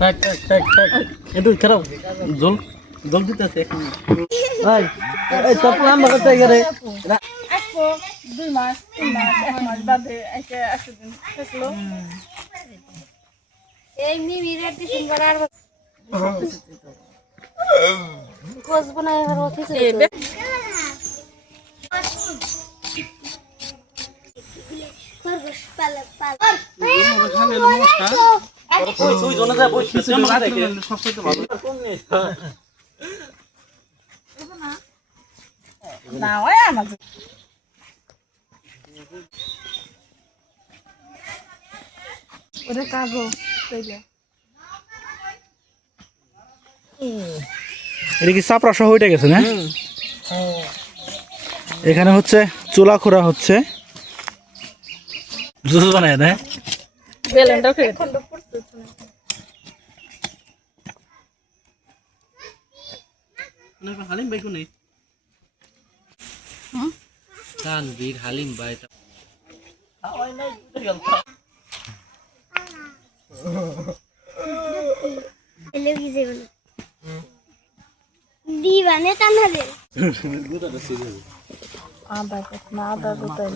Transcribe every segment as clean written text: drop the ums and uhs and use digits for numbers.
থাক থাক থাক থাক একটু খারাপ জল জল দিতেছে ভাই এই চপ্পল আম বাগাতে গেলে আসবো 2 মাস 3 মাস 1 মাস বাদে এসে 8 দিন থাকলো এই মিমির ডিসেম্বর আর কোস বানায় আর অফিসে খরগোশ পালা পালা তুই জনে যা বসে না দেখে সবচেয়ে ভালো কোন নেই না ওই আমাদের ওরে কাগো কইলা এটা কি চাপড়া সহ উঠে গেছে না? এখানে হচ্ছে চুলা খোরা হচ্ছে জুস বানায় না বেলেন্ডাও খেয়ে খন্ড পড়তেছ না হালিম ভাই কোনে তানভীর হালিম ভাই ওই নাই গেল এলে কি যাবে দিবানে টানা দে আদা না আদা গোটাই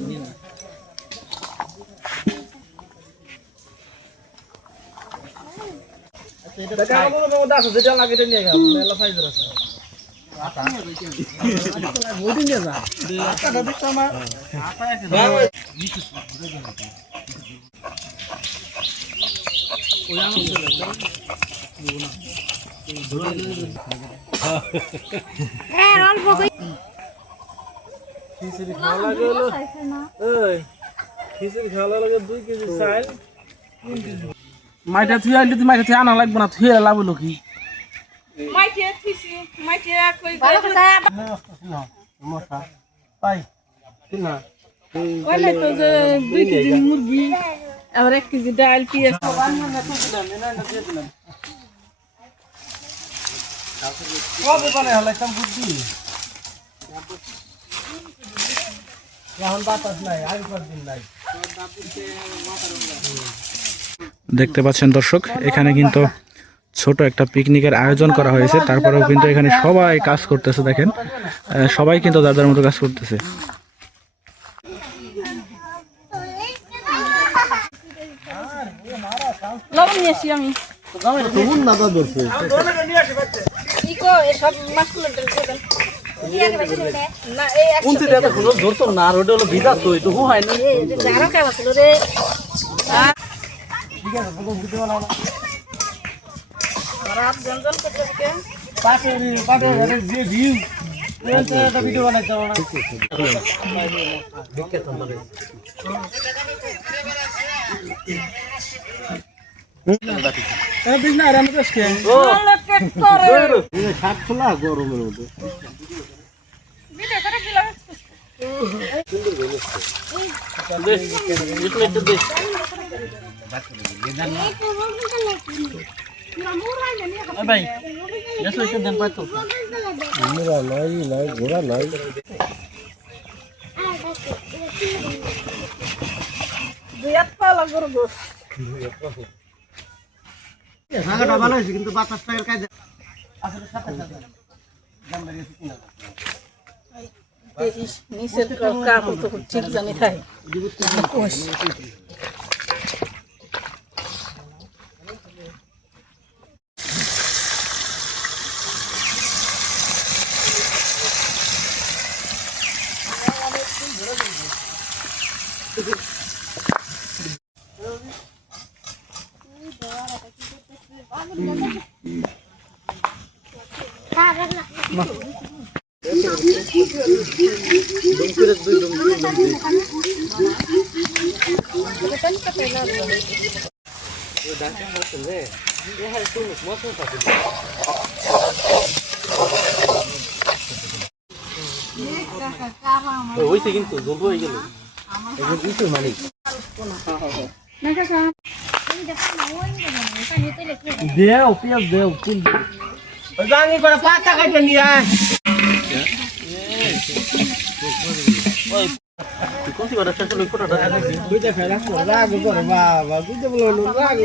এটা আমার মনে দাস যেটা লাগে এটা নিয়ে গেল মেলা সাইজের আছে আটা বডি নিয়ে যা আটা দেখছ না আটা আছে ওই আমি হ্যাঁ অল্প কই খিচুড়ি খাওয়া লাগে হলো এই খিচুড়ি খাওয়া লাগে 2 কেজি চাল 3 কেজি মাইটা থুই আইলি তুই মাইটা থুই আনা লাগবে না থুই লাভ হলো কি মাইকে ফিসি মাইকে কই ভালো কথা মশা তাই কি না ওলে তো যে 2 কেজি মুরগি আর 1 কেজি ডাল পিঁয়াজ কবে বানাই হলো একদম বুদ্ধি এখন বাতাস নাই আগের দিন নাই দেখতে পাচ্ছেন দর্শক এখানে কিন্তু ছোট একটা পিকনিকের আয়োজন করা হয়েছে তারপরেও কিন্তু এখানে সবাই কাজ করতেছে দেখেন সবাই কিন্তু দাদার মতো কাজ করতেছে লবণ নিয়েছি আমি তুমি না দা ধরছে ইকো এসব মাছগুলো দেন না এই কোনটি দাদা কোনো ধরতো না আর ওটা হলো ভিজা তো তো হয় না যারা কে আসলো রে ঠিক আছে কোনো ভিডিও বানাও না রাত জঞ্জল করতে পাটে যে ভিউ এটা ভিডিও বানাইতে হবে না দেখে তোমাদের এই দিন না রাম কষ্ট ও এই শাক খোলা গরমের মধ্যে ভিডিও করে দিলাম ভাই দেখো একটু দেন পাই তো মুরা নাই ঘোড়া নাই দুয়াত পালা করব সাগাটা বানাইছি কিন্তু বাতাসটা এর কাজে আসলে সাথে সাথে জাম লাগিয়েছি কিনা নিচের কাপড় তো ঠিক জানি খাই কোষ হইছে কিন্তু জল হয়ে গেল এখন কিছু মানে দেও পেঁয়াজ দেও ফুল জানি করে পাতা কাটে নিয়ে আয় দুইটা ফেলা রাগ করে বাবা দুইটা বলো রাগ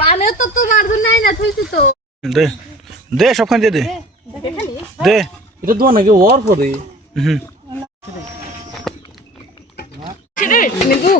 পালে তো তোমার জন্য না থইছি তো দে দে সবখানে দে দে এটা দোয়া নাকি ওর করে হুম নিগু